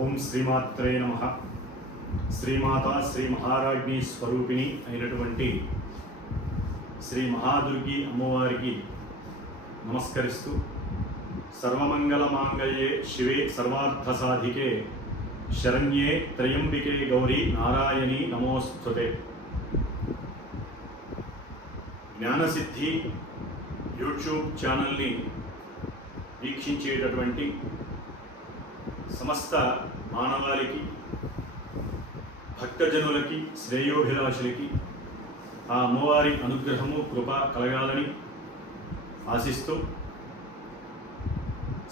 ఓం శ్రీమాత్రే నమః. శ్రీమాత శ్రీ మహారాజ్ఞి స్వరూపిణి అయినటువంటి శ్రీ మహాదుర్గి అమ్మవారికి నమస్కరిస్తూ సర్వమంగళ మాంగళ్యే శివే సర్వార్థ సాధికే శరణ్యే త్రయంబికే గౌరీ నారాయణి నమోస్తుతే. జ్ఞానసిద్ధి యూట్యూబ్ ఛానల్ని వీక్షించేటటువంటి సమస్త మానవాళికి, భక్తజనులకి, శ్రేయోభిలాషులకి ఆ అమ్మవారి అనుగ్రహము కృప కలగాలని ఆశిస్తూ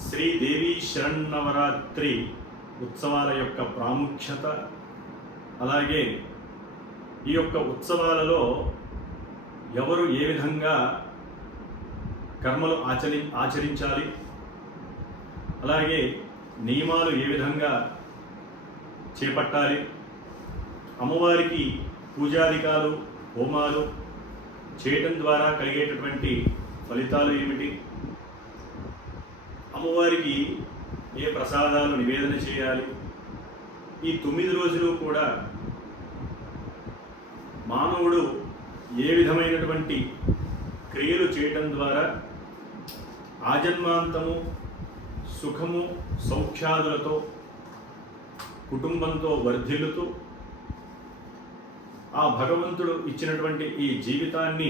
శ్రీదేవి శరన్నవరాత్రి ఉత్సవాల యొక్క ప్రాముఖ్యత, అలాగే ఈ యొక్క ఉత్సవాలలో ఎవరు ఏ విధంగా కర్మలు ఆచరించాలి, అలాగే నియమాలు ఏ విధంగా చేపట్టాలి, అమ్మవారికి పూజాధికాలు హోమాలు చేయటం ద్వారా కలిగేటటువంటి ఫలితాలు ఏమిటి, అమ్మవారికి ఏ ప్రసాదాలు నివేదన చేయాలి, ఈ 9 రోజులు కూడా మానవుడు ఏ విధమైనటువంటి క్రియలు చేయటం ద్వారా ఆజన్మాంతము సుఖము సౌఖ్యాదులతో కుటుంబంతో వర్ధిల్లుతూ ఆ భగవంతుడు ఇచ్చినటువంటి ఈ జీవితాన్ని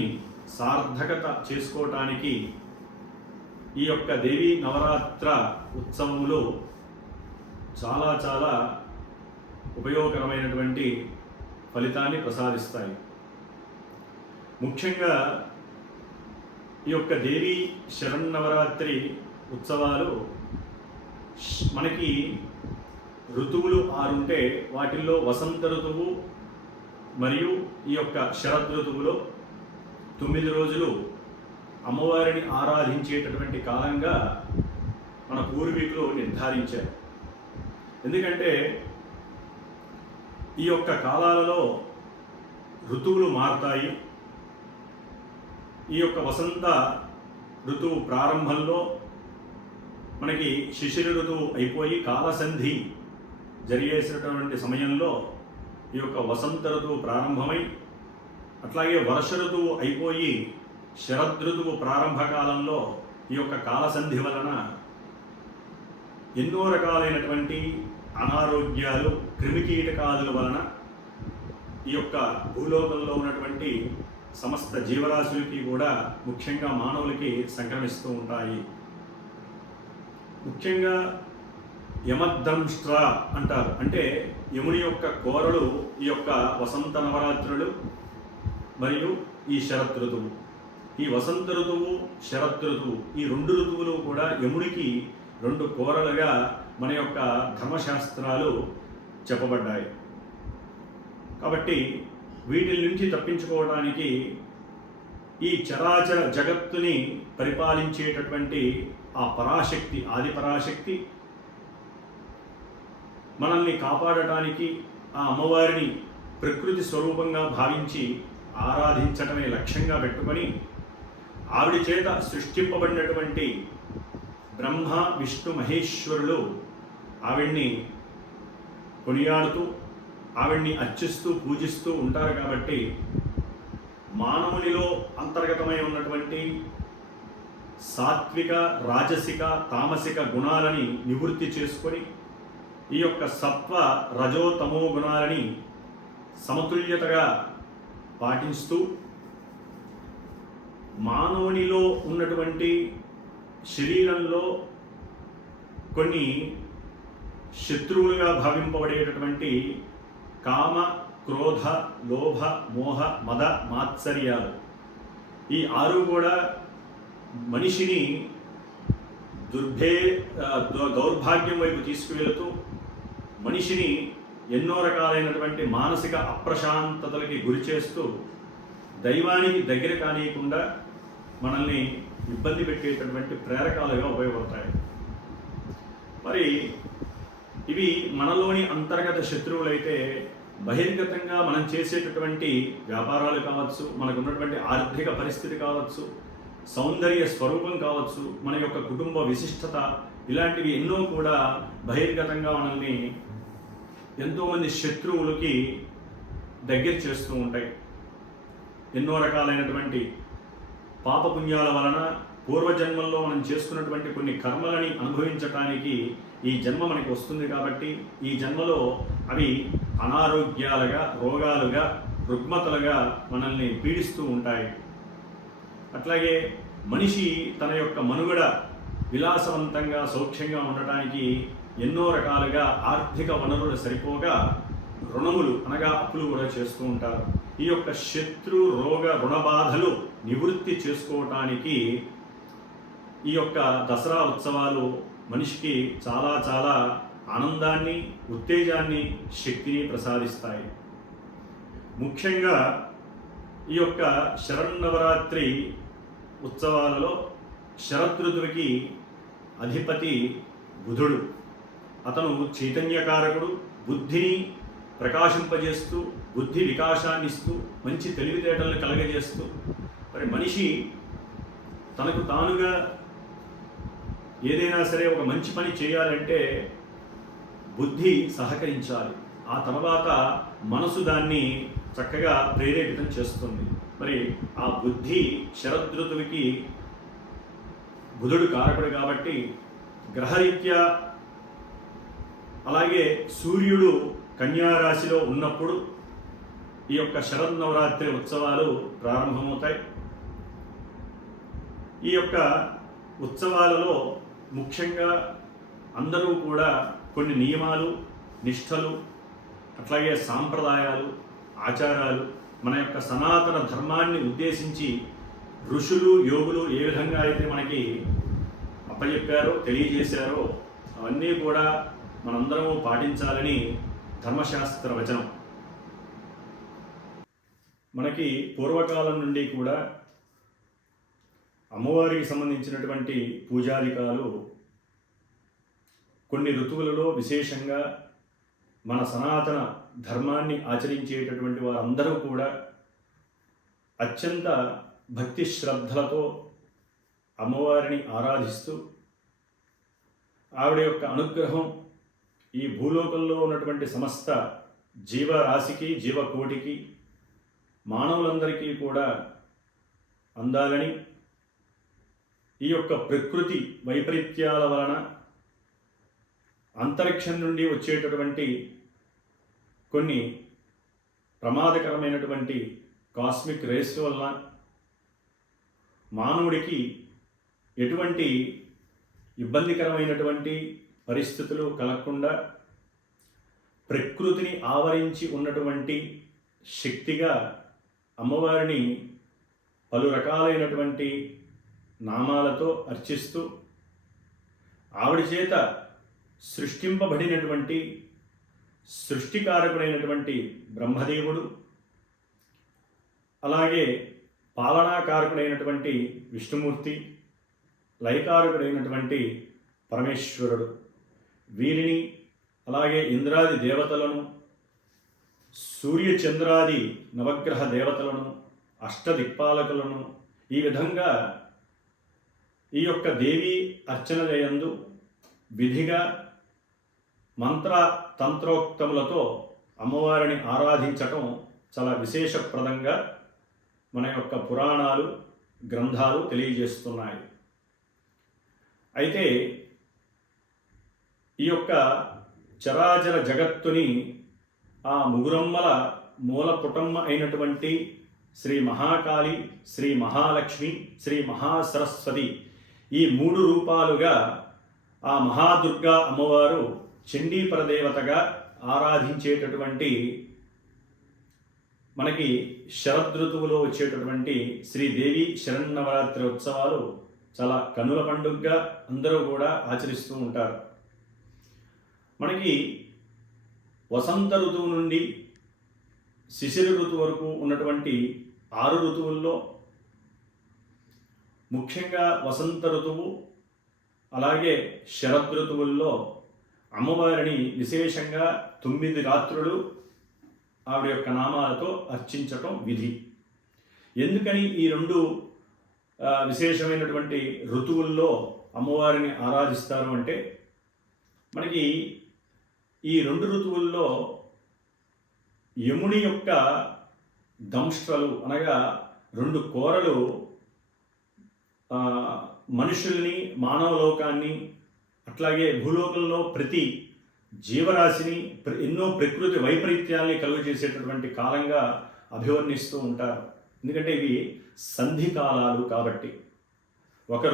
సార్థకత చేసుకోవటానికి ఈ యొక్క దేవీ నవరాత్ర ఉత్సవములు చాలా చాలా ఉపయోగకరమైనటువంటి ఫలితాన్ని ప్రసాదిస్తాయి. ముఖ్యంగా ఈ యొక్క దేవీ శరన్నవరాత్రి ఉత్సవాలు మనకి ఋతువులు 6 ఉంటే వాటిల్లో వసంత ఋతువు మరియు ఈ యొక్క శరద్ ఋతువులో 9 రోజులు అమ్మవారిని ఆరాధించేటటువంటి కాలంగా మన పూర్వీకులు నిర్ధారించారు. ఎందుకంటే ఈ యొక్క కాలాలలో ఋతువులు మారుతాయి. ఈ యొక్క వసంత ఋతువు ప్రారంభంలో మనకి శిశిర ఋతువు అయిపోయి కాలసంధి జరిగేసినటువంటి సమయంలో ఈ యొక్క వసంత ఋతువు ప్రారంభమై, అట్లాగే వర్ష ఋతువు అయిపోయి శరద్ ఋతువు ప్రారంభ కాలంలో ఈ యొక్క కాలసంధి వలన ఎన్నో రకాలైనటువంటి అనారోగ్యాలు, క్రిమికీటకాదుల వలన ఈ యొక్క భూలోకంలో ఉన్నటువంటి సమస్త జీవరాశులకి కూడా, ముఖ్యంగా మానవులకి సంక్రమిస్తూ ఉంటాయి. ముఖ్యంగా యమదంష్ట్ర అంటారు. అంటే యముని యొక్క కోరలు ఈ యొక్క వసంత నవరాత్రులు మరియు ఈ శరత్ ఋతువు. ఈ వసంత ఋతువు, శరత్ ఋతువు, ఈ 2 ఋతువులు కూడా యమునికి 2 కోరలుగా మన యొక్క ధర్మశాస్త్రాలు చెప్పబడ్డాయి. కాబట్టి వీటి నుంచి తప్పించుకోవడానికి ఈ చరాచర జగత్తుని పరిపాలించేటటువంటి ఆ పరాశక్తి, ఆది పరాశక్తి మనల్ని కాపాడటానికి ఆ అమ్మవారిని ప్రకృతి స్వరూపంగా భావించి ఆరాధించటమే లక్ష్యంగా పెట్టుకొని ఆవిడ చేత సృష్టింపబడినటువంటి బ్రహ్మ విష్ణు మహేశ్వరులు ఆవిడ్ని కొనియాడుతూ, ఆవిడ్ని అర్చిస్తూ పూజిస్తూ ఉంటారు. కాబట్టి మానవునిలో అంతర్గతమై ఉన్నటువంటి సాత్విక, రాజసిక, తామసిక గుణాలని నివృత్తి చేసుకొని ఈ యొక్క సత్వ రజో తమో గుణాలని సమతుల్యతగా పాటిస్తూ మానవునిలో ఉన్నటువంటి శరీరంలో కొన్ని శత్రువులుగా భావింపబడేటటువంటి కామ, క్రోధ, లోభ, మోహ, మద, మాత్సర్యాలు, ఈ 6 కూడా మనిషిని దౌర్భాగ్యం వైపు తీసుకువెళుతూ మనిషిని ఎన్నో రకాలైనటువంటి మానసిక అప్రశాంతతలకి గురి చేస్తూ దైవానికి దగ్గర కానియకుండా మనల్ని ఇబ్బంది పెట్టేటటువంటి ప్రేరకాలుగా ఉపయోగపడతాయి. మరి ఇవి మనలోని అంతర్గత శత్రువులైతే బహిర్గతంగా మనం చేసేటటువంటి వ్యాపారాలు కావచ్చు, మనకున్నటువంటి ఆర్థిక పరిస్థితి కావచ్చు, సౌందర్య స్వరూపం కావచ్చు, మన యొక్క కుటుంబ విశిష్టత, ఇలాంటివి ఎన్నో కూడా బహిర్గతంగా మనల్ని ఎంతోమంది శత్రువులకి దగ్గర చేస్తూ ఉంటాయి. ఎన్నో రకాలైనటువంటి పాపపుణ్యాల వలన పూర్వజన్మల్లో మనం చేసుకున్నటువంటి కొన్ని కర్మలని అనుభవించటానికి ఈ జన్మ మనకి వస్తుంది. కాబట్టి ఈ జన్మలో అవి అనారోగ్యాలుగా, రోగాలుగా, రుగ్మతలుగా మనల్ని పీడిస్తూ ఉంటాయి. అట్లాగే మనిషి తన యొక్క మనుగడ విలాసవంతంగా, సౌఖ్యంగా ఉండటానికి ఎన్నో రకాలుగా ఆర్థిక వనరులు సరిపోగా రుణములు అనగా అప్పులు కూడా చేస్తూ ఉంటారు. ఈ యొక్క శత్రు, రోగ, రుణబాధలు నివృత్తి చేసుకోవటానికి ఈ యొక్క దసరా ఉత్సవాలు మనిషికి చాలా చాలా ఆనందాన్ని, ఉత్తేజాన్ని, శక్తిని ప్రసాదిస్తాయి. ముఖ్యంగా ఈ యొక్క శరన్నవరాత్రి ఉత్సవాలలో శరదృతువుకి అధిపతి బుధుడు. అతను చైతన్యకారకుడు, బుద్ధిని ప్రకాశింపజేస్తూ, బుద్ధి వికాసాన్ని ఇస్తూ, మంచి తెలివితేటలను కలగజేస్తూ, మరి మనిషి తనకు తానుగా ఏదైనా సరే ఒక మంచి పని చేయాలంటే బుద్ధి సహకరించాలి. ఆ తర్వాత మనసు దాన్ని చక్కగా ప్రేరేపితం చేస్తుంది. మరి ఆ బుద్ధి శరదృతువుకి బుధుడు కారకుడు కాబట్టి గ్రహరీత్యా, అలాగే సూర్యుడు కన్యారాశిలో ఉన్నప్పుడు ఈ యొక్క శరన్నవరాత్రి ఉత్సవాలు ప్రారంభమవుతాయి. ఈ యొక్క ఉత్సవాలలో ముఖ్యంగా అందరూ కూడా కొన్ని నియమాలు, నిష్ఠలు, అట్లాగే సాంప్రదాయాలు, ఆచారాలు, మన యొక్క సనాతన ధర్మాన్ని ఉద్దేశించి ఋషులు, యోగులు ఏ విధంగా అయితే మనకి అప్పచెప్పారో, తెలియజేశారో అవన్నీ కూడా మనందరము పాటించాలని ధర్మశాస్త్ర వచనం. మనకి పూర్వకాలం నుండి కూడా అమ్మవారికి సంబంధించినటువంటి పూజాధికాలు కొన్ని ఋతువులలో విశేషంగా మన సనాతన ధర్మాన్ని ఆచరించేటటువంటి వారందరూ కూడా అత్యంత భక్తి శ్రద్ధలతో అమ్మవారిని ఆరాధిస్తూ ఆవిడ యొక్క అనుగ్రహం ఈ భూలోకంలో ఉన్నటువంటి సమస్త జీవరాశికి, జీవకోటికి, మానవులందరికీ కూడా అందాలని, ఈ యొక్క ప్రకృతి వైపరీత్యాల వలన అంతరిక్షం నుండి వచ్చేటటువంటి కొన్ని ప్రమాదకరమైనటువంటి కాస్మిక్ రేస్ వలన మానవుడికి ఎటువంటి ఇబ్బందికరమైనటువంటి పరిస్థితులు కలగకుండా ప్రకృతిని ఆవరించి ఉన్నటువంటి శక్తిగా అమ్మవారిని పలు రకాలైనటువంటి నామాలతో అర్చిస్తూ ఆవిడ చేత సృష్టింపబడినటువంటి సృష్టికారకుడైనటువంటి బ్రహ్మదేవుడు, అలాగే పాలనాకారకుడైనటువంటి విష్ణుమూర్తి, లయకారకుడైనటువంటి పరమేశ్వరుడు, వీరిని, అలాగే ఇంద్రాది దేవతలను, సూర్యచంద్రాది నవగ్రహ దేవతలను, అష్టదిక్పాలకులను, ఈ విధంగా ఈ యొక్క దేవి అర్చనలయందు విధిగా మంత్ర తంత్రోక్తములతో అమ్మవారిని ఆరాధించటం చాలా విశేషప్రదంగా మన యొక్క పురాణాలు, గ్రంథాలు తెలియజేస్తున్నాయి. అయితే ఈ యొక్క చరాచర జగత్తుని ఆ ముగురమ్మల మూలపుటమ్మ అయినటువంటి శ్రీ మహాకాళి, శ్రీ మహాలక్ష్మి, శ్రీ మహాసరస్వతి, ఈ మూడు రూపాలుగా ఆ మహాదుర్గా అమ్మవారు చండీపరదేవతగా ఆరాధించేటటువంటి మనకి శరదృతువులో వచ్చేటటువంటి శ్రీదేవి శరన్నవరాత్రి ఉత్సవాలు చాలా కనుల పండుగగా అందరూ కూడా ఆచరిస్తూ ఉంటారు. మనకి వసంత ఋతువు నుండి శిశిర ఋతువు వరకు ఉన్నటువంటి 6 ఋతువుల్లో ముఖ్యంగా వసంత ఋతువు, అలాగే శరదృతువుల్లో అమ్మవారిని విశేషంగా 9 రాత్రులు ఆవిడ యొక్క నామాలతో అర్చించటం విధి. ఎందుకని ఈ 2 విశేషమైనటువంటి ఋతువుల్లో అమ్మవారిని ఆరాధిస్తారు అంటే మనకి ఈ 2 ఋతువుల్లో యముని యొక్క దంష్ట్రలు అనగా 2 కోరలు మనుషుల్ని, మానవలోకాన్ని, అట్లాగే భూలోకంలో ప్రతి జీవరాశిని, ఎన్నో ప్రకృతి వైపరీత్యాల్ని కలుగజేసేటటువంటి కాలంగా అభివర్ణిస్తూ ఉంటారు. ఎందుకంటే ఇవి సంధి కాలాలు కాబట్టి. ఒక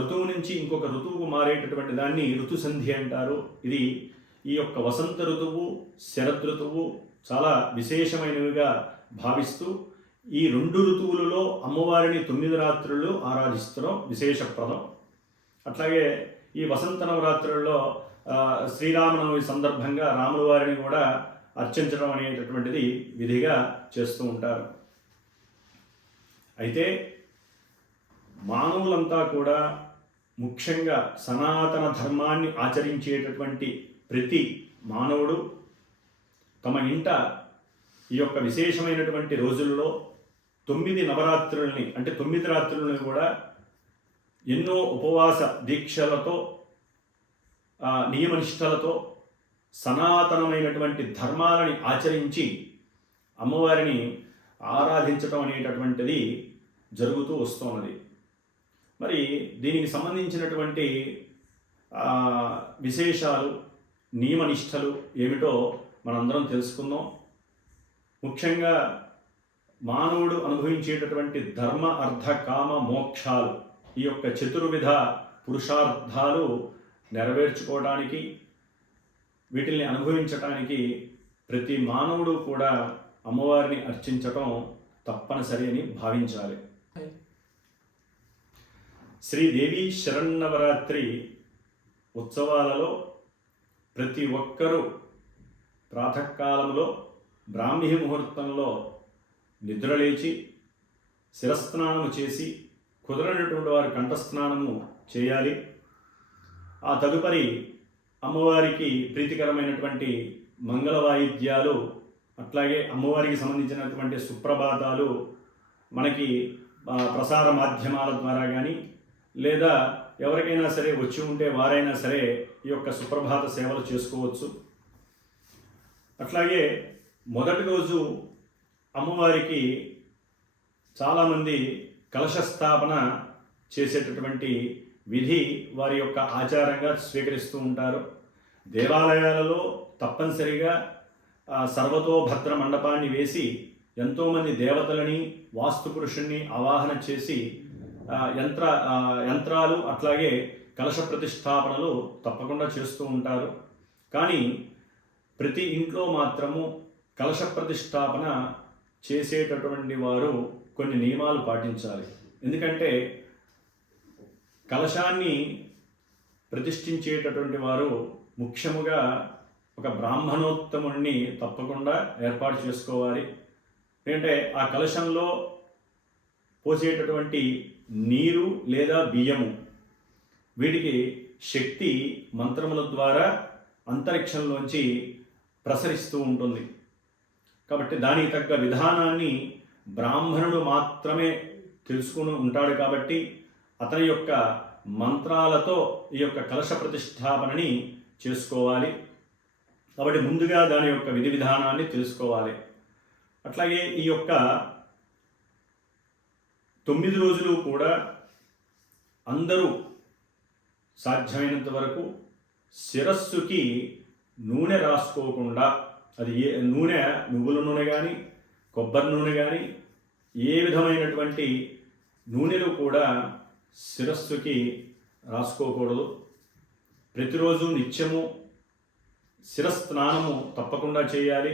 ఋతువు నుంచి ఇంకొక ఋతువుకు మారేటటువంటి దాన్ని ఋతుసంధి అంటారు. ఇది ఈ యొక్క వసంత ఋతువు, శరదృతువు చాలా విశేషమైనవిగా భావిస్తూ ఈ 2 ఋతువులలో అమ్మవారిని 9 రాత్రులు ఆరాధిస్తడం విశేషప్రదం. అట్లాగే ఈ వసంత నవరాత్రుల్లో శ్రీరామనవమి సందర్భంగా రాముల వారిని కూడా అర్చించడం అనేటటువంటిది విధిగా చేస్తూ ఉంటారు. అయితే మానవులంతా కూడా ముఖ్యంగా సనాతన ధర్మాన్ని ఆచరించేటటువంటి ప్రతి మానవుడు తమ ఇంట ఈ యొక్క విశేషమైనటువంటి రోజుల్లో 9 నవరాత్రుల్ని అంటే 9 రాత్రులని కూడా ఎన్నో ఉపవాస దీక్షలతో నియమనిష్టలతో సనాతనమైనటువంటి ధర్మాలని ఆచరించి అమ్మవారిని ఆరాధించటం అనేటటువంటిది జరుగుతూ వస్తున్నది. మరి దీనికి సంబంధించినటువంటి విశేషాలు, నియమనిష్టలు ఏమిటో మనందరం తెలుసుకుందాం. ముఖ్యంగా మానవుడు అనుభవించేటటువంటి ధర్మ, అర్థ, కామ, మోక్షాలు ఈ యొక్క చతుర్విధ పురుషార్థాలు నెరవేర్చుకోవడానికి, వీటిల్ని అనుభవించటానికి ప్రతి మానవుడు కూడా అమ్మవారిని అర్చించటం తప్పనిసరి అని భావించాలి. శ్రీదేవి శరన్నవరాత్రి ఉత్సవాలలో ప్రతి ఒక్కరూ ప్రాతకాలంలో బ్రాహ్మీ ముహూర్తంలో నిద్రలేచి శిరస్నానము చేసి, కుదరనటువంటి వారు కంఠస్నానము చేయాలి. ఆ తదుపరి అమ్మవారికి ప్రీతికరమైనటువంటి మంగళ వాయిద్యాలు, అట్లాగే అమ్మవారికి సంబంధించినటువంటి సుప్రభాతాలు మనకి ప్రసార మాధ్యమాల ద్వారా కానీ, లేదా ఎవరికైనా సరే వచ్చి ఉంటే వారైనా సరే ఈ యొక్క సుప్రభాత సేవలు చేసుకోవచ్చు. అట్లాగే మొదటి రోజు అమ్మవారికి చాలామంది కలశ స్థాపన చేసేటటువంటి విధి వారి యొక్క ఆచారంగా స్వీకరిస్తూ ఉంటారు. దేవాలయాలలో తప్పనిసరిగా సర్వతోభద్ర మండపాన్ని వేసి ఎంతోమంది దేవతలని, వాస్తు పురుషుణ్ణి ఆవాహన చేసి యంత్రాలు అట్లాగే కలశ ప్రతిష్టాపనలు తప్పకుండా చేస్తూ ఉంటారు. కానీ ప్రతి ఇంట్లో మాత్రము కలశ ప్రతిష్టాపన చేసేటటువంటి వారు కొన్ని నియమాలు పాటించాలి. ఎందుకంటే కలశాన్ని ప్రతిష్ఠించేటటువంటి వారు ముఖ్యముగా ఒక బ్రాహ్మణోత్తముడిని తప్పకుండా ఏర్పాటు చేసుకోవాలి. ఎందుకంటే ఆ కలశంలో పోసేటటువంటి నీరు లేదా బియ్యము, వీటికి శక్తి మంత్రముల ద్వారా అంతరిక్షంలోంచి ప్రసరిస్తూ ఉంటుంది. కాబట్టి దానికి తగ్గ విధానాన్ని బ్రాహ్మణుడు మాత్రమే తెలుసుకుని ఉంటాడు. కాబట్టి అతని యొక్క మంత్రాలతో ఈ యొక్క కలశ ప్రతిష్టాపనని చేసుకోవాలి. కాబట్టి ముందుగా దాని యొక్క విధి విధానాన్ని తెలుసుకోవాలి. అట్లాగే ఈ యొక్క 9 రోజులు కూడా అందరూ సాధ్యమైనంత వరకు శిరస్సుకి నూనె రాసుకోకుండా, అది నూనె, నువ్వుల నూనె కానీ, కొబ్బరి నూనె కానీ, ఏ విధమైనటువంటి నూనెలు కూడా శిరస్సుకి రాసుకోకూడదు. ప్రతిరోజు నిత్యము శిరస్నానము తప్పకుండా చేయాలి.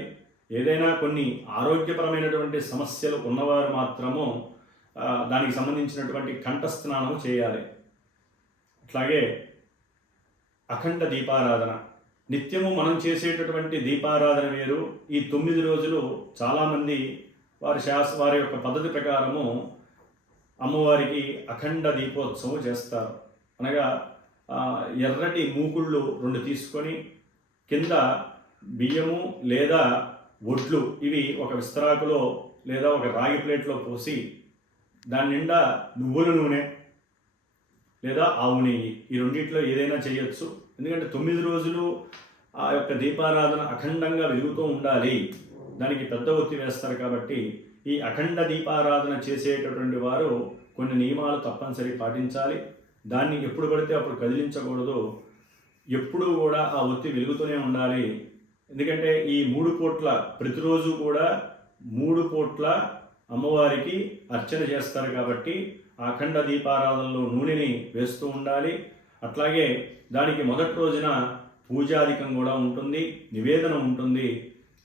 ఏదైనా కొన్ని ఆరోగ్యపరమైనటువంటి సమస్యలు ఉన్నవారు మాత్రము దానికి సంబంధించినటువంటి కంఠస్నానము చేయాలి. అట్లాగే అఖండ దీపారాధన, నిత్యము మనం చేసేటటువంటి దీపారాధన వేరు. ఈ 9 రోజులు చాలామంది వారి యొక్క పద్ధతి ప్రకారము అమ్మవారికి అఖండ దీపోత్సవం చేస్తారు. అనగా ఎర్రటి మూకుళ్ళు 2 తీసుకొని కింద బియ్యము లేదా ఒడ్లు ఇవి ఒక విస్తరాకులో లేదా ఒక రాగి ప్లేట్లో పోసి దాని నిండా నువ్వుల నూనె లేదా ఆవు నెయ్యి, ఈ రెండిట్లో ఏదైనా చేయొచ్చు. ఎందుకంటే 9 రోజులు ఆ యొక్క దీపారాధన అఖండంగా వెలుగుతూ ఉండాలి, దానికి పెద్ద ఒత్తి వేస్తారు. కాబట్టి ఈ అఖండ దీపారాధన చేసేటటువంటి వారు కొన్ని నియమాలు తప్పనిసరి పాటించాలి. దాన్ని ఎప్పుడు పడితే అప్పుడు కదిలించకూడదు, ఎప్పుడూ కూడా ఆ ఒత్తి వెలుగుతూనే ఉండాలి. ఎందుకంటే ఈ 3 పూట్ల ప్రతిరోజు కూడా 3 పూట్ల అమ్మవారికి అర్చన చేస్తారు కాబట్టి ఆ అఖండ దీపారాధనలో నూనెని వేస్తూ ఉండాలి. అట్లాగే దానికి మొదటి రోజున పూజాధికం కూడా ఉంటుంది, నివేదన ఉంటుంది.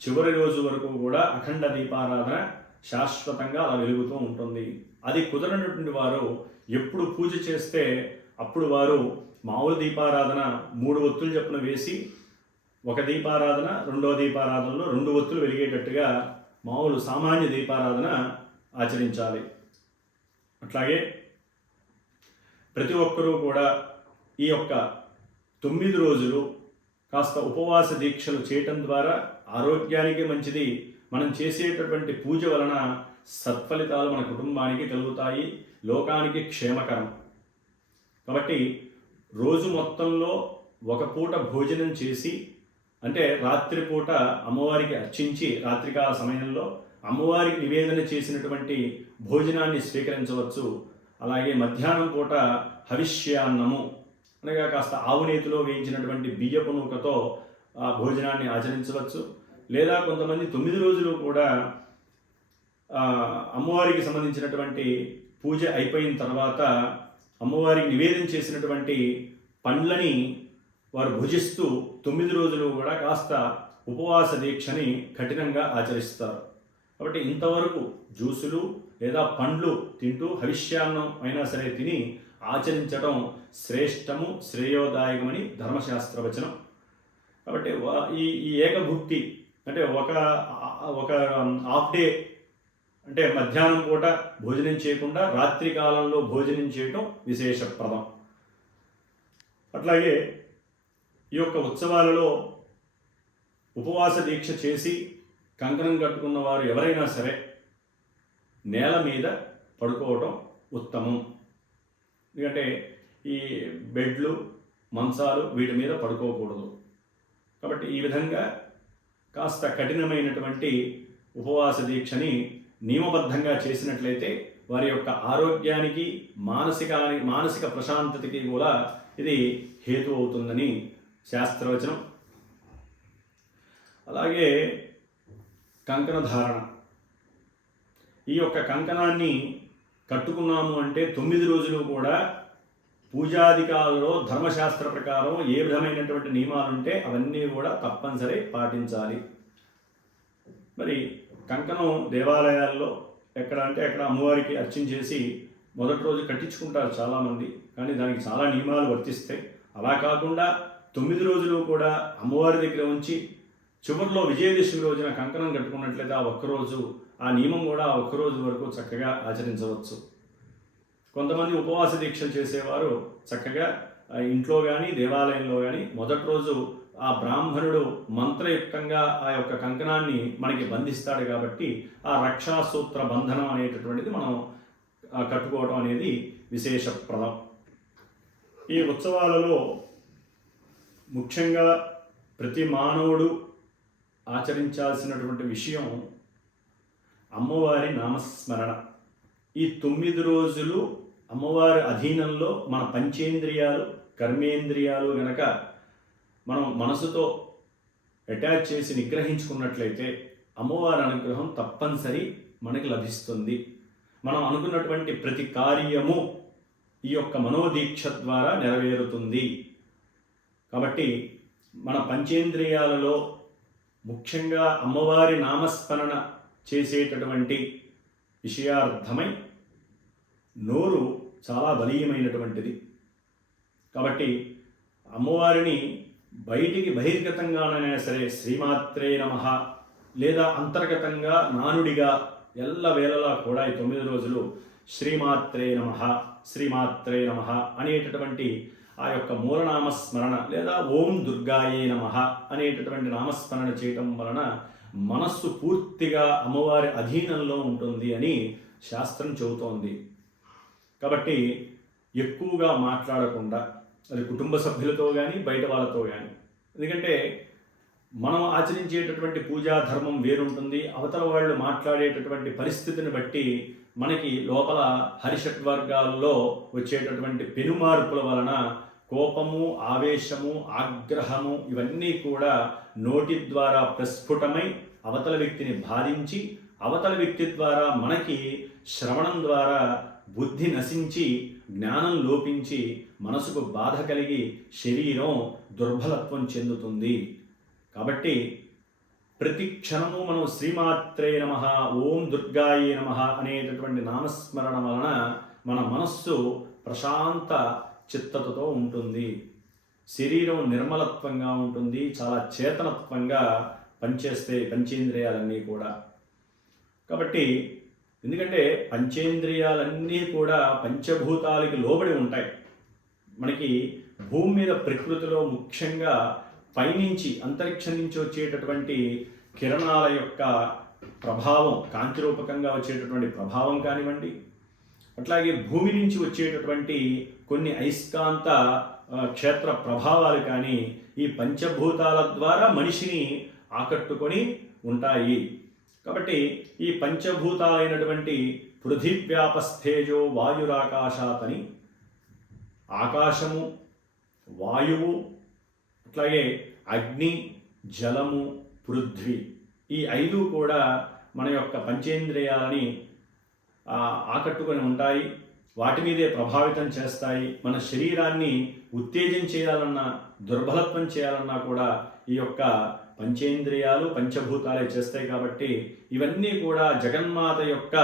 చివరి రోజు వరకు కూడా అఖండ దీపారాధన శాశ్వతంగా అలా వెలుగుతూ ఉంటుంది. అది కుదరనటువంటి వారు ఎప్పుడు పూజ చేస్తే అప్పుడు వారు మామూలు దీపారాధన 3 ఒత్తులు చొప్పున వేసి, ఒక దీపారాధన రెండో దీపారాధనలో 2 ఒత్తులు వెలిగేటట్టుగా మామూలు సామాన్య దీపారాధన ఆచరించాలి. అట్లాగే ప్రతి ఒక్కరూ కూడా ఈ యొక్క 9 రోజులు కాస్త ఉపవాస దీక్షలు చేయటం ద్వారా ఆరోగ్యానికి మంచిది. మనం చేసేటటువంటి పూజ వలన సత్ఫలితాలు మన కుటుంబానికి కలుగుతాయి, లోకానికి క్షేమకరం. కాబట్టి రోజు మొత్తంలో ఒక పూట భోజనం చేసి, అంటే రాత్రిపూట అమ్మవారికి అర్చించి రాత్రికాల సమయంలో అమ్మవారికి నివేదన చేసినటువంటి భోజనాన్ని స్వీకరించవచ్చు. అలాగే మధ్యాహ్నం పూట హవిష్యాన్నము అనగా కాస్త ఆవునేతిలో వేయించినటువంటి బియ్యపు నూకతో ఆ భోజనాన్ని ఆచరించవచ్చు. లేదా కొంతమంది 9 రోజులు కూడా అమ్మవారికి సంబంధించినటువంటి పూజ అయిపోయిన తర్వాత అమ్మవారికి నివేదన చేసినటువంటి పండ్లని వారు భుజిస్తూ 9 రోజులు కూడా కాస్త ఉపవాస దీక్షని కఠినంగా ఆచరిస్తారు. కాబట్టి ఇంతవరకు జ్యూసులు లేదా పండ్లు తింటూ హవిష్యాన్నం అయినా సరే తిని ఆచరించడం శ్రేష్టము, శ్రేయోదాయకమని ధర్మశాస్త్ర వచనం. కాబట్టి ఈ ఏకభుక్తి అంటే ఒక హాఫ్ డే, అంటే మధ్యాహ్నం పూట భోజనం చేయకుండా రాత్రి కాలంలో భోజనం చేయటం విశేషప్రదం. అట్లాగే ఈ యొక్క ఉత్సవాలలో ఉపవాస దీక్ష చేసి కంకణం కట్టుకున్న వారు ఎవరైనా సరే నేల మీద పడుకోవటం ఉత్తమం. ఎందుకంటే ఈ బెడ్లు, మంచాలు వీటి మీద పడుకోకూడదు. కాబట్టి ఈ విధంగా కాస్త కఠినమైనటువంటి ఉపవాస దీక్షని నియమబద్ధంగా చేసినట్లయితే వారి యొక్క ఆరోగ్యానికి, మానసిక ప్రశాంతతకి కూడా ఇది హేతు అవుతుందని శాస్త్రవచనం. అలాగే కంకణ ధారణ. ఈ యొక్క కంకణాన్ని కట్టుకున్నాము అంటే 9 రోజులు కూడా పూజాధికారులలో ధర్మశాస్త్ర ప్రకారం ఏ విధమైనటువంటి నియమాలు ఉంటే అవన్నీ కూడా తప్పనిసరి పాటించాలి. మరి కంకణం దేవాలయాల్లో ఎక్కడ అంటే అక్కడ అమ్మవారికి అర్చించేసి మొదటి రోజు కట్టించుకుంటారు చాలామంది, కానీ దానికి చాలా నియమాలు వర్తిస్తాయి. అలా కాకుండా 9 రోజులు కూడా అమ్మవారి దగ్గర ఉంచి చివరిలో విజయదశమి రోజున కంకణం కట్టుకున్నట్లయితే ఆ ఒక్కరోజు ఆ నియమం కూడా ఆ ఒక్కరోజు వరకు చక్కగా ఆచరించవచ్చు. కొంతమంది ఉపవాస దీక్షలు చేసేవారు చక్కగా ఇంట్లో కానీ దేవాలయంలో కానీ మొదటి రోజు ఆ బ్రాహ్మణుడు మంత్రయుక్తంగా ఆ యొక్క కంకణాన్ని మనకి బంధిస్తాడు కాబట్టి ఆ రక్షాసూత్ర బంధనం అనేటటువంటిది మనం కట్టుకోవడం అనేది విశేషప్రదం. ఈ ఉత్సవాలలో ముఖ్యంగా ప్రతి మానవుడు ఆచరించాల్సినటువంటి విషయం అమ్మవారి నామస్మరణ. ఈ 9 రోజులు అమ్మవారి అధీనంలో మన పంచేంద్రియాలు, కర్మేంద్రియాలు గనక మనం మనసుతో అటాచ్ చేసి నిగ్రహించుకున్నట్లయితే అమ్మవారి అనుగ్రహం తప్పనిసరి మనకి లభిస్తుంది. మనం అనుకున్నటువంటి ప్రతి కార్యము ఈ యొక్క మనోదీక్ష ద్వారా నెరవేరుతుంది. కాబట్టి మన పంచేంద్రియాలలో ముఖ్యంగా అమ్మవారి నామస్మరణ చేసేటటువంటి విషయార్థమై నోరు చాలా బలీయమైనటువంటిది. కాబట్టి అమ్మవారిని బయటికి బహిర్గతంగానైనా సరే శ్రీమాత్రే నమః లేదా అంతర్గతంగా నానుడిగా ఎల్లవేళలా కూడా ఈ 9 రోజులు శ్రీమాత్రే నమః, శ్రీమాత్రే నమః అనేటటువంటి ఆ యొక్క మూలనామస్మరణ లేదా ఓం దుర్గాయే నమః అనేటటువంటి నామస్మరణ చేయటం వలన మనస్సు పూర్తిగా అమ్మవారి అధీనంలో ఉంటుంది అని శాస్త్రం చెబుతోంది. కాబట్టి ఎక్కువగా మాట్లాడకుండా, అది కుటుంబ సభ్యులతో కానీ బయట వాళ్ళతో కానీ. ఎందుకంటే మనం ఆచరించేటటువంటి పూజా ధర్మం వేరుంటుంది, అవతల వాళ్ళు మాట్లాడేటటువంటి పరిస్థితిని బట్టి మనకి లోపల హరిషడ్వర్గాల్లో వచ్చేటటువంటి పెనుమార్పుల వలన కోపము, ఆవేశము, ఆగ్రహము ఇవన్నీ కూడా నోటి ద్వారా ప్రస్ఫుటమై అవతల వ్యక్తిని బాధించి, అవతల వ్యక్తి ద్వారా మనకి శ్రవణం ద్వారా బుద్ధి నశించి జ్ఞానం లోపించి మనసుకు బాధ కలిగి శరీరం దుర్బలత్వం చెందుతుంది. కాబట్టి ప్రతి క్షణము మనం శ్రీమాత్రే నమః, ఓం దుర్గాయే నమః అనేటటువంటి నామస్మరణ వలన మన మనస్సు ప్రశాంత చిత్తతతో ఉంటుంది, శరీరం నిర్మలత్వంగా ఉంటుంది, చాలా చేతనత్వంగా పనిచేస్తే పంచేంద్రియాలన్నీ కూడా. కాబట్టి ఎందుకంటే పంచేంద్రియాలన్నీ కూడా పంచభూతాలకి లోబడి ఉంటాయి. మనకి భూమి మీద ప్రకృతిలో ముఖ్యంగా పైనుంచి అంతరిక్షం నుంచి వచ్చేటటువంటి కిరణాల యొక్క ప్రభావం, కాంతిరూపకంగా వచ్చేటటువంటి ప్రభావం కానివ్వండి, అట్లాగే భూమి నుంచి వచ్చేటటువంటి కొన్ని అయస్కాంత క్షేత్ర ప్రభావాలు కానీ ఈ పంచభూతాల ద్వారా మనిషిని ఆకట్టుకొని ఉంటాయి. కాబట్టి ఈ పంచభూతాలైనటువంటి పృథివ్యాపస్థేజో వాయురాకాశాతని, ఆకాశము, వాయువు, అట్లాగే అగ్ని, జలము, పృథ్వీ, ఈ 5 కూడా మన యొక్క పంచేంద్రియాలని ఆకట్టుకొని ఉంటాయి, వాటి మీదే ప్రభావితం చేస్తాయి. మన శరీరాన్ని ఉత్తేజం చేయాలన్నా, దుర్బలత్వం చేయాలన్నా కూడా ఈ యొక్క పంచేంద్రియాలు, పంచభూతాలే చేస్తాయి. కాబట్టి ఇవన్నీ కూడా జగన్మాత యొక్క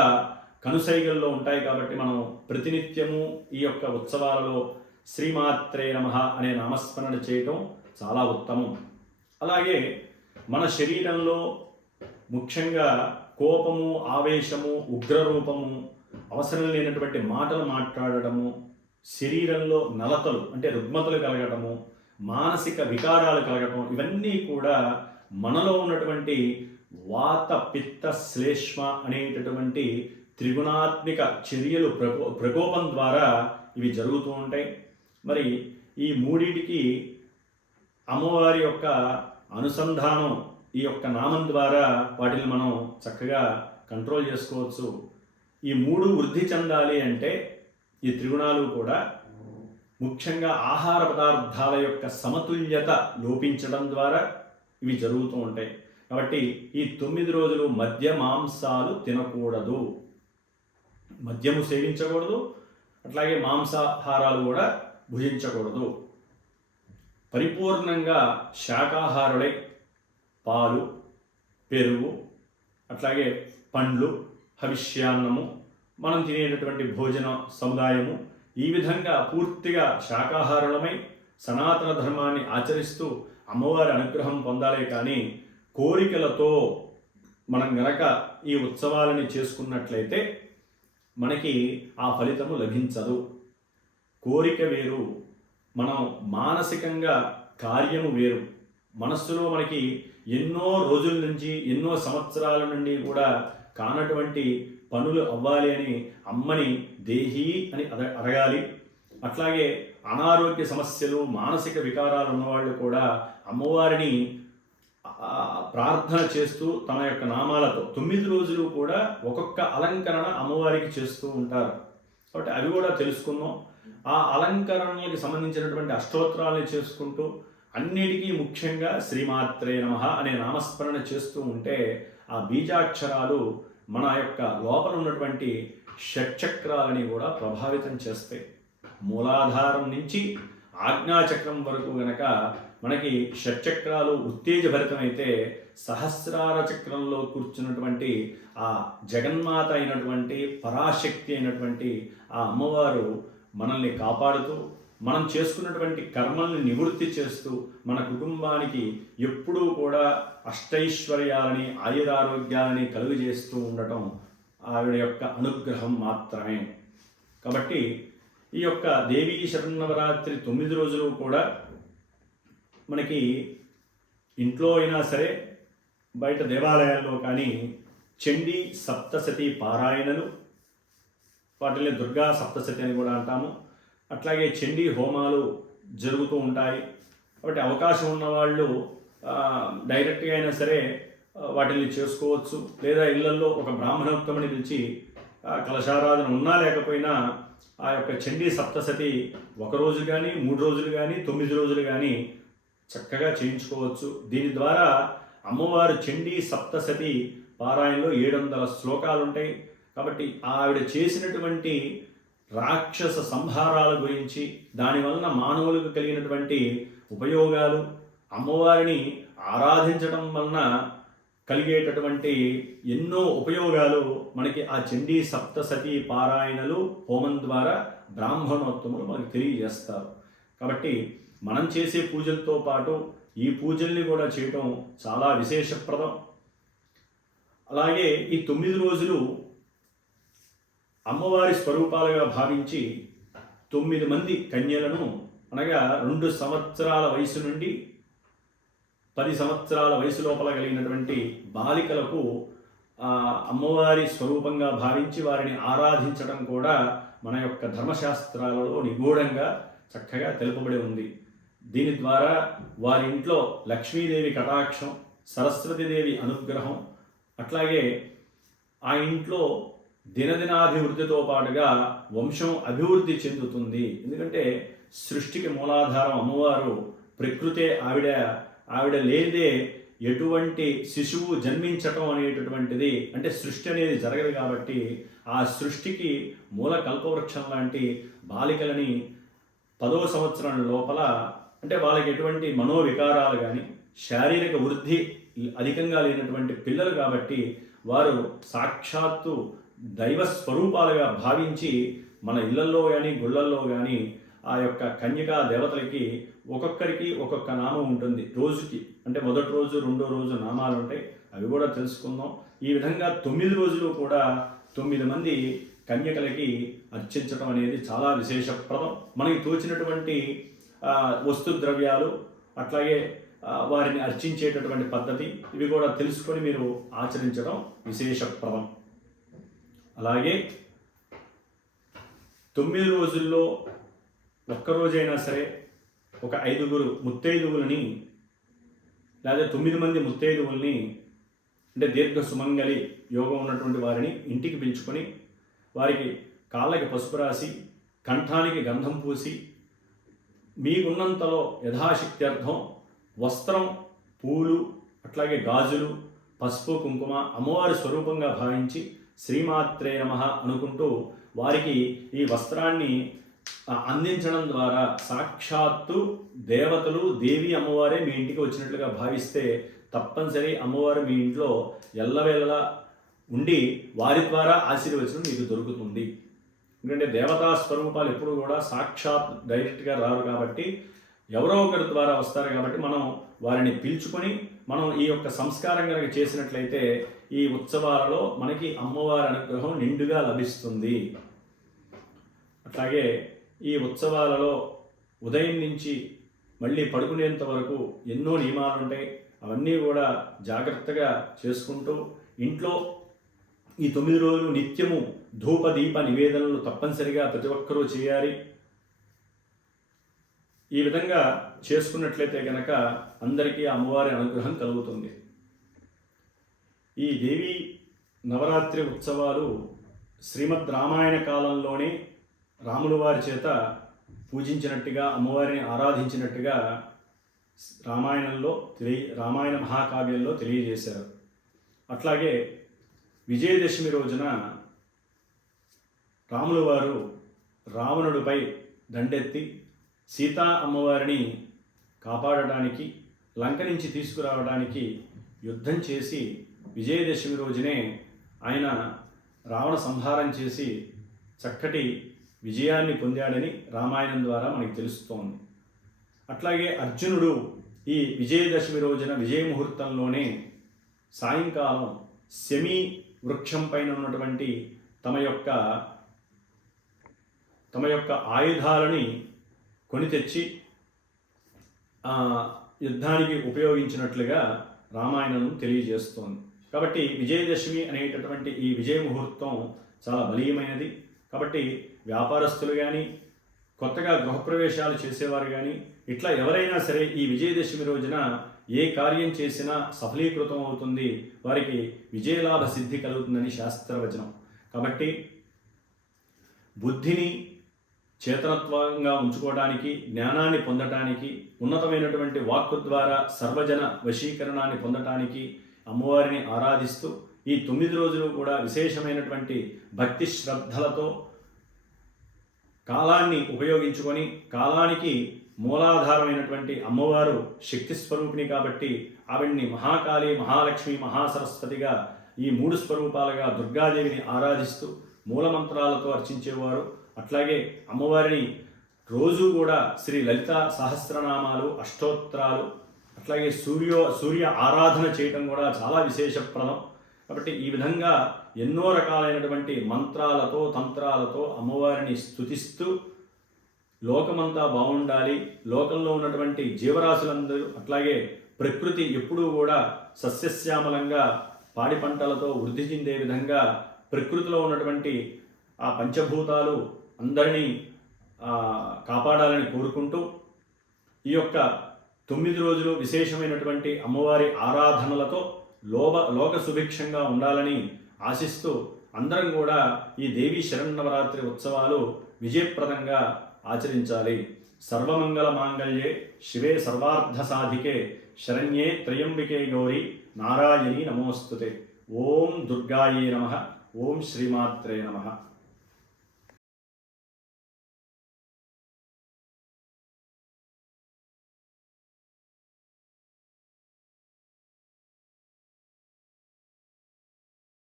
కనుసైగల్లో ఉంటాయి. కాబట్టి మనం ప్రతినిత్యము ఈ యొక్క ఉత్సవాలలో శ్రీమాత్రే నమః అనే నామస్మరణ చేయటం చాలా ఉత్తమం. అలాగే మన శరీరంలో ముఖ్యంగా కోపము, ఆవేశము, ఉగ్రరూపము, అవసరం లేనటువంటి మాటలు మాట్లాడటము, శరీరంలో నలతలు అంటే రుగ్మతలు కలగటము, మానసిక వికారాలు కలగటం, ఇవన్నీ కూడా మనలో ఉన్నటువంటి వాత, పిత్త, శ్లేష్మ అనేటటువంటి త్రిగుణాత్మిక చర్యలు ప్రకోపం ద్వారా ఇవి జరుగుతూ ఉంటాయి. మరి ఈ మూడింటికి అమ్మవారి యొక్క అనుసంధానం ఈ యొక్క నామం ద్వారా వాటిని మనం చక్కగా కంట్రోల్ చేసుకోవచ్చు. ఈ 3 వృద్ధి చెందాలి అంటే ఈ త్రిగుణాలు కూడా ముఖ్యంగా ఆహార పదార్థాల యొక్క సమతుల్యత లోపించడం ద్వారా ఇవి జరుగుతూ ఉంటాయి. కాబట్టి ఈ 9 రోజులు మద్య మాంసాలు తినకూడదు, మద్యము సేవించకూడదు, అట్లాగే మాంసాహారాలు కూడా భుజించకూడదు. పరిపూర్ణంగా శాకాహారులై పాలు, పెరుగు, అట్లాగే పండ్లు, హవిష్యాన్నము, మనం తినేటటువంటి భోజన సముదాయము, ఈ విధంగా పూర్తిగా శాకాహారులమై సనాతన ధర్మాన్ని ఆచరిస్తూ అమ్మవారి అనుగ్రహం పొందాలే కానీ కోరికలతో మనం గనక ఈ ఉత్సవాలని చేసుకున్నట్లయితే మనకి ఆ ఫలితము లభించదు. కోరిక వేరు, మనం మానసికంగా కార్యము వేరు. మనస్సులో మనకి ఎన్నో రోజుల నుంచి, ఎన్నో సంవత్సరాల నుండి కూడా కానటువంటి పనులు అవ్వాలి అని అమ్మని దేహి అని అడగాలి. అట్లాగే అనారోగ్య సమస్యలు, మానసిక వికారాలు ఉన్నవాళ్ళు కూడా అమ్మవారిని ప్రార్థన చేస్తూ తన యొక్క నామాలతో 9 రోజులు కూడా ఒక్కొక్క అలంకరణ అమ్మవారికి చేస్తూ ఉంటారు. కాబట్టి అవి కూడా తెలుసుకుందాం. ఆ అలంకరణలకు సంబంధించినటువంటి అష్టోత్తరాలను చేసుకుంటూ అన్నిటికీ ముఖ్యంగా శ్రీమాత్రే నమః అనే నామస్మరణ చేస్తూ ఉంటే ఆ బీజాక్షరాలు మన యొక్క లోపల ఉన్నటువంటి షట్చక్రాలని కూడా ప్రభావితం చేస్తాయి. మూలాధారం నుంచి ఆజ్ఞాచక్రం వరకు గనక మనకి షట్చక్రాలు ఉత్తేజభరితమైతే సహస్రార చక్రంలో కూర్చున్నటువంటి ఆ జగన్మాత అయినటువంటి పరాశక్తి అయినటువంటి ఆ అమ్మవారు మనల్ని కాపాడుతూ, మనం చేసుకున్నటువంటి కర్మల్ని నివృత్తి చేస్తూ, మన కుటుంబానికి ఎప్పుడూ కూడా అష్టైశ్వర్యాలని, ఆయురారోగ్యాలని కలుగజేస్తూ ఉండటం ఆవిడ యొక్క అనుగ్రహం మాత్రమే. కాబట్టి ఈ యొక్క దేవీ శరన్నవరాత్రి 9 రోజులు కూడా మనకి ఇంట్లో అయినా సరే, బయట దేవాలయాల్లో కానీ చండీ సప్తశతి పారాయణలు, వాటిని దుర్గా సప్తశతి అని కూడా అంటాము, అట్లాగే చండీ హోమాలు జరుగుతూ ఉంటాయి. కాబట్టి అవకాశం ఉన్నవాళ్ళు డైరెక్ట్గా అయినా సరే వాటిని చేసుకోవచ్చు. లేదా ఇళ్లలో ఒక బ్రాహ్మణోత్తముని పిలిచి కలశారాధన ఉన్నా లేకపోయినా ఆ యొక్క చండీ సప్తశతి 1 రోజు కానీ 3 రోజులు కానీ 9 రోజులు కానీ చక్కగా చేయించుకోవచ్చు. దీని ద్వారా అమ్మవారు చండీ సప్తశతి పారాయణలో 700 శ్లోకాలు ఉంటాయి. కాబట్టి ఆవిడ చేసినటువంటి రాక్షస సంహారాల గురించి, దానివలన మానవులకు కలిగినటువంటి ఉపయోగాలు, అమ్మవారిని ఆరాధించడం వలన కలిగేటటువంటి ఎన్నో ఉపయోగాలు మనకి ఆ చండీ సప్తశతి పారాయణలు హోమం ద్వారా బ్రాహ్మణోత్తములు మనకు తెలియజేస్తారు. కాబట్టి మనం చేసే పూజలతో పాటు ఈ పూజల్ని కూడా చేయటం చాలా విశేషప్రదం. అలాగే ఈ 9 రోజులు అమ్మవారి స్వరూపాలుగా భావించి 9 మంది కన్యలను, అనగా 2 సంవత్సరాల వయసు నుండి 10 సంవత్సరాల వయసు లోపల కలిగినటువంటి బాలికలకు అమ్మవారి స్వరూపంగా భావించి వారిని ఆరాధించడం కూడా మన యొక్క ధర్మశాస్త్రాలలో నిగూఢంగా చక్కగా తెలుపబడి ఉంది. దీని ద్వారా వారి ఇంట్లో లక్ష్మీదేవి కటాక్షం, సరస్వతీదేవి అనుగ్రహం, అట్లాగే ఆ ఇంట్లో దినదినాభివృద్ధితో పాటుగా వంశం అభివృద్ధి చెందుతుంది. ఎందుకంటే సృష్టికి మూలాధారం అమ్మవారు, ప్రకృతే ఆవిడ లేదే ఎటువంటి శిశువు జన్మించటం అనేటటువంటిది, అంటే సృష్టి అనేది జరగదు. కాబట్టి ఆ సృష్టికి మూల కల్పవృక్షం లాంటి బాలికలని 10వ సంవత్సరం లోపల, అంటే వాళ్ళకి ఎటువంటి మనోవికారాలు కానీ శారీరక వృద్ధి అధికంగా లేనటువంటి పిల్లలు కాబట్టి వారు సాక్షాత్తు దైవ స్వరూపాలుగా భావించి మన ఇళ్లల్లో కానీ గుళ్ళల్లో కానీ ఆ యొక్క కన్యకా దేవతలకి ఒక్కొక్కరికి ఒక్కొక్క నామం ఉంటుంది. రోజుకి, అంటే మొదటి రోజు 2వ రోజు నామాలు ఉంటాయి, అవి కూడా తెలుసుకుందాం. ఈ విధంగా 9 రోజులు కూడా 9 మంది కన్యకలకి అర్చించడం అనేది చాలా విశేషప్రదం. మనకి తోచినటువంటి వస్తు ద్రవ్యాలు, అట్లాగే వారిని అర్చించేటటువంటి పద్ధతి, ఇవి కూడా తెలుసుకొని మీరు ఆచరించడం విశేషప్రదం. అలాగే 9 రోజుల్లో ఒక్కరోజైనా సరే ఒక 5 ముత్తైదువులని, లేదా 9 మంది ముత్తైదువుల్ని, అంటే దీర్ఘ సుమంగళి యోగం ఉన్నటువంటి వారిని ఇంటికి పిలుచుకొని వారికి కాళ్ళకి పసుపు రాసి కంఠానికి గంధం పూసి మీకున్నంతలో యథాశక్త్యర్థం వస్త్రం, పూలు, అట్లాగే గాజులు, పసుపు, కుంకుమ అమ్మవారి స్వరూపంగా భావించి శ్రీమాత్రే నమః అనుకుంటూ వారికి ఈ వస్త్రాన్ని అందించడం ద్వారా సాక్షాత్తు దేవతలు, దేవి అమ్మవారే మీ ఇంటికి వచ్చినట్లుగా భావిస్తే తప్పనిసరి అమ్మవారు మీ ఇంట్లో ఎల్లవేళలా ఉండి వారి ద్వారా ఆశీర్వచనం మీకు దొరుకుతుంది. ఎందుకంటే దేవతా స్వరూపాలు ఎప్పుడు కూడా సాక్షాత్ డైరెక్ట్గా రారు కాబట్టి ఎవరో ఒకరి ద్వారా వస్తారు. కాబట్టి మనం వారిని పిలుచుకొని మనం ఈ యొక్క సంస్కారం కనుక చేసినట్లయితే ఈ ఉత్సవాలలో మనకి అమ్మవారి అనుగ్రహం నిండుగా లభిస్తుంది. అట్లాగే ఈ ఉత్సవాలలో ఉదయం నుంచి మళ్ళీ పడుకునేంత వరకు ఎన్నో నియమాలు ఉంటాయి. అవన్నీ కూడా జాగ్రత్తగా చేసుకుంటూ ఇంట్లో ఈ 9 రోజులు నిత్యము ధూప దీప నివేదనలు తప్పనిసరిగా ప్రతి ఒక్కరూ చేయాలి. ఈ విధంగా చేసుకున్నట్లయితే కనుక అందరికీ అమ్మవారి అనుగ్రహం కలుగుతుంది. ఈ దేవి నవరాత్రి ఉత్సవాలు శ్రీమద్ రామాయణ కాలంలోనే రాముల వారి చేత పూజించినట్టుగా, అమ్మవారిని ఆరాధించినట్టుగా రామాయణ మహాకావ్యంలో తెలియజేశారు. అట్లాగే విజయదశమి రోజున రాముల వారు రావణుడిపై దండెత్తి సీతా అమ్మవారిని కాపాడడానికి, లంక నుంచి తీసుకురావడానికి యుద్ధం చేసి విజయదశమి రోజునే ఆయన రావణ సంహారం చేసి చక్కటి విజయాన్ని పొందాడని రామాయణం ద్వారా మనకి తెలుస్తోంది. అట్లాగే అర్జునుడు ఈ విజయదశమి రోజున విజయ ముహూర్తంలోనే సాయంకాలం శమీ వృక్షం పైన ఉన్నటువంటి తమ యొక్క ఆయుధాలని కొని తెచ్చి యుద్ధానికి ఉపయోగించినట్లుగా రామాయణం తెలియజేస్తోంది. కాబట్టి విజయదశమి అనేటటువంటి ఈ విజయ ముహూర్తం చాలా బలీయమైనది. కాబట్టి వ్యాపారస్తులు కానీ, కొత్తగా గృహప్రవేశాలు చేసేవారు కానీ ఇట్లా ఎవరైనా సరే ఈ విజయదశమి రోజున ఏ కార్యం చేసినా సఫలీకృతం అవుతుంది, వారికి విజయలాభ సిద్ధి కలుగుతుందని శాస్త్రవచనం. కాబట్టి బుద్ధిని చేతనత్వంగా ఉంచుకోవడానికి, జ్ఞానాన్ని పొందటానికి, ఉన్నతమైనటువంటి వాక్కు ద్వారా సర్వజన వశీకరణాన్ని పొందటానికి అమ్మవారిని ఆరాధిస్తూ ఈ 9 రోజులు కూడా విశేషమైనటువంటి భక్తి శ్రద్ధలతో కాలాన్ని ఉపయోగించుకొని, కాలానికి మూలాధారమైనటువంటి అమ్మవారు శక్తి స్వరూపిణి కాబట్టి ఆవిడ్ని మహాకాళి, మహాలక్ష్మి, మహాసరస్వతిగా ఈ 3 స్వరూపాలుగా దుర్గాదేవిని ఆరాధిస్తూ మూలమంత్రాలతో అర్చించేవారు. అట్లాగే అమ్మవారిని రోజు కూడా శ్రీ లలిత సహస్రనామాలు, అష్టోత్తరాలు, అట్లాగే సూర్య ఆరాధన చేయటం కూడా చాలా విశేషప్రదం. కాబట్టి ఈ విధంగా ఎన్నో రకాలైనటువంటి మంత్రాలతో, తంత్రాలతో అమ్మవారిని స్తుతిస్తూ లోకమంతా బాగుండాలి, లోకంలో ఉన్నటువంటి జీవరాశులందరూ, అట్లాగే ప్రకృతి ఎప్పుడూ కూడా సస్యశ్యామలంగా పాడి పంటలతో వృద్ధి చెందే విధంగా ప్రకృతిలో ఉన్నటువంటి ఆ పంచభూతాలు అందరినీ కాపాడాలని కోరుకుంటూ ఈ యొక్క 9 రోజులు విశేషమైనటువంటి అమ్మవారి ఆరాధనలతో లోక సుభిక్షంగా ఉండాలని ఆశిస్తూ అందరం కూడా ఈ దేవీ శరన్నవరాత్రి ఉత్సవాలు విజయప్రదంగా ఆచరించాలి. సర్వమంగళ మాంగళ్యే శివే సర్వార్థ సాధికే శరణ్యే త్రయంబికే గౌరీ నారాయణీ నమోస్తుతే. ఓం దుర్గాయే నమః. ఓం శ్రీమాత్రే నమః.